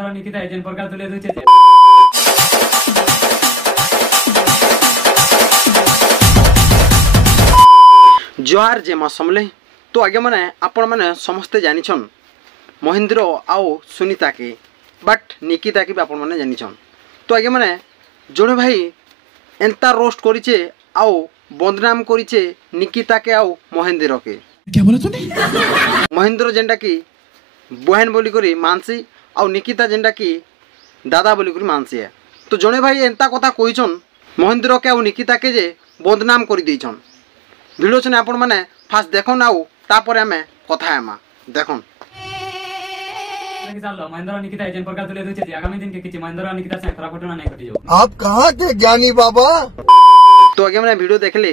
Mahendra Nikita agent प्रकार तुले दूचे जोहार जे समले तो आगे मैंने आपण मैंने समस्ते जानिछन महेंद्र आउ सुनीता के बट निकिता के भी आपण मैंने जानिछन। तो आगे मैंने जोड़े भाई एंता रोस्ट करिचे आउ बदनाम करिचे निकिता के आउ महेंद्र के। क्या बोला तूने? महेंद्र जेंटा की बहन बोली करी मानसी आउ निकिता जेंटा की दादा बोली करी मानसी है। तो जोड़े भाई एंता कथा कहीछन महेंद्र के आउ निकिता के जे बदनाम कर देछन। वीडियो छने आपण माने फास्ट देखन आउ तापर हमें कथा हेमा देखन। महेंद्र निकिता एजेंट प्रकार तुले दूचे आगामी दिन के किछि महेंद्र निकिता से खराब घटना नहीं घटी जाओ। आप कहाँ के ज्ञानी बाबा? तो आगे मैंने वीडियो देखले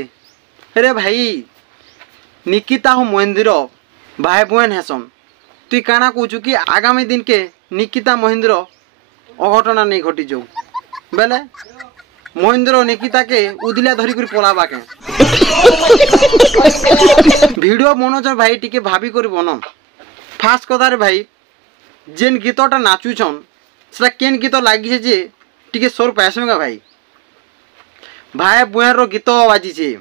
अरे भाई निकिता हो महेंद्र भाई बहन हेसन तुई काना कहूँ कि आगामी दिन के निकिता महेंद्र अघटना नहीं घटी जाऊ बेले महेंद्र निकिता के उदिला धरी कर पलाबा के वीडियो बनोच भाई टिके भाभी कर बन। फास्ट कथा रे भाई जेन गीतटा नाचुछन सेटा केन गीत लगी जे टिके सोर पैसमेगा भाई भाई बुआर गीत बाजी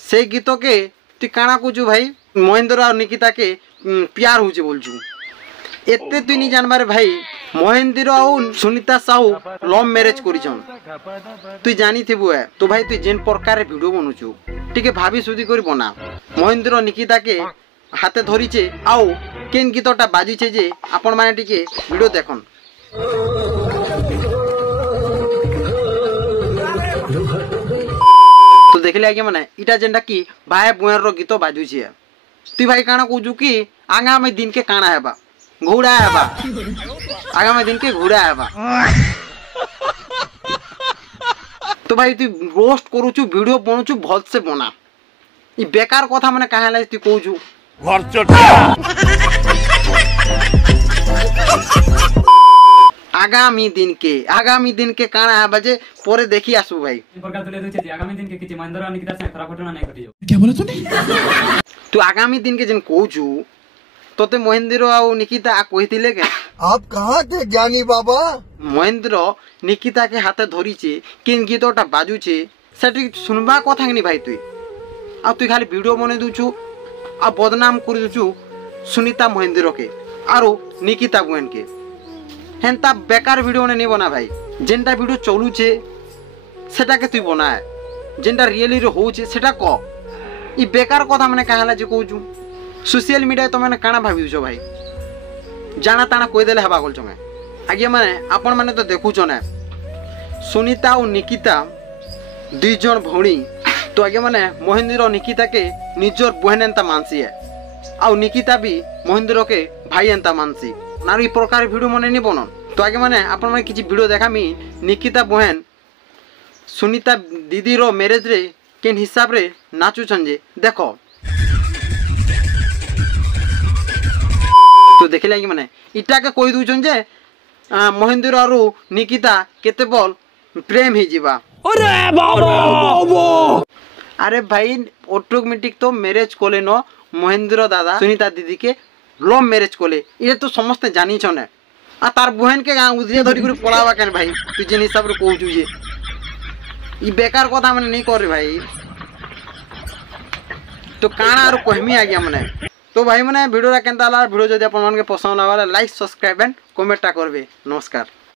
से गीत के तु काना कहूँ भाई महेंद्र और निकिता के प्यार हो बोलचु एते तुई नहीं जानबार भाई महेंद्र और सुनीता साहू लव मैरिज करिछन तुई जानी थिबु है। तो भाई तुई जेन प्रकार वीडियो बनउचु टिके भाभी सुधी कर बना महेंद्र निकिता के हाथे धरिचे आउ केन गीतटा बाजिछे जे आपण माने टिके वीडियो देखन। तो देखले आगे माने इटा जेंडा की भाई बुआर रो गीत बाजुछे तुई भाई काना कहूँ कि आगामी दिन के काना हेबा घोड़ा हेबा आगामी दिन के घोड़ा हेबा। तो भाई तु रोस्ट करूचु वीडियो बनउचु भल से बना ई बेकार कथा माने काहे लाई तु कहूचु आगामी दिन के काना हेबा जे परे देखि आसु भाई प्रकार तुले दूचे आगामी दिन के किछि महेंद्र निकिता से खराब घटना नहीं घटी जाओ। क्या बोला तूने? तू आगामी दिन के जेन कहूचु तोते महेंद्र आउ निकिता आ कहिथिले के आप कहाँ के ज्ञानी बाबा? महेंद्र निकिता के हाथे धरिचे केन गीतटा बाजुचे सेठी सुनबा कथा कि भाई तुई खाली वीडियो बने दूचु आ बदनाम कर दूचु सुनीता महेंद्र के आरो निकिता बुएन के हेंता बेकार वीडियो ने नहीं बना भाई जेनटा वीडियो चलुचे सेटा के तुई बना है जेनटा रियली रे होउचे सेटा क ई बेकार कथा माने कहला जे कहूचु सोशल मीडिया तो मैंने काना भाभी छो भाई जाना ताना कोई देले हबा बोल छमे आगे माने आपण माने तो देखु छ ना सुनीता और निकिता दुई जन भौणी तो आगे माने महेंद्र और निकिता के निजर बहन एंता मानसी है आउ निकिता भी महेंद्र के भाई एंता मानसी नार ई प्रकार वीडियो मने नहीं बनन। तो आगे माने आपण माने किछि वीडियो देखामी निकिता बहन सुनीता दीदी रो मैरिज रे केन हिसाब रे नाचु छन जे देखो। तो देखले कि माने इटा के कोई दूचन जे महेंद्र और निकिता केते बल प्रेम ही जीवा। अरे बाबा अरे भाई ऑटोमेटिक तो मैरिज कोले न महेंद्र दादा सुनीता दीदी के लव मैरिज कोले ये तो समस्त जानी छने आ तार बहन के गां उदिया धरी कर पलावा केन भाई तू जेन हिसाब रे कहू जे ई बेकार कथा माने नहीं कर रे भाई तो काना और कहमी आ गया माने। तो भाई मैंने वीडियो केनता ला वीडियो जदि आपन मन के पसंद आवाला लाइक सब्सक्राइब एंड कमेंट करबे। नमस्कार।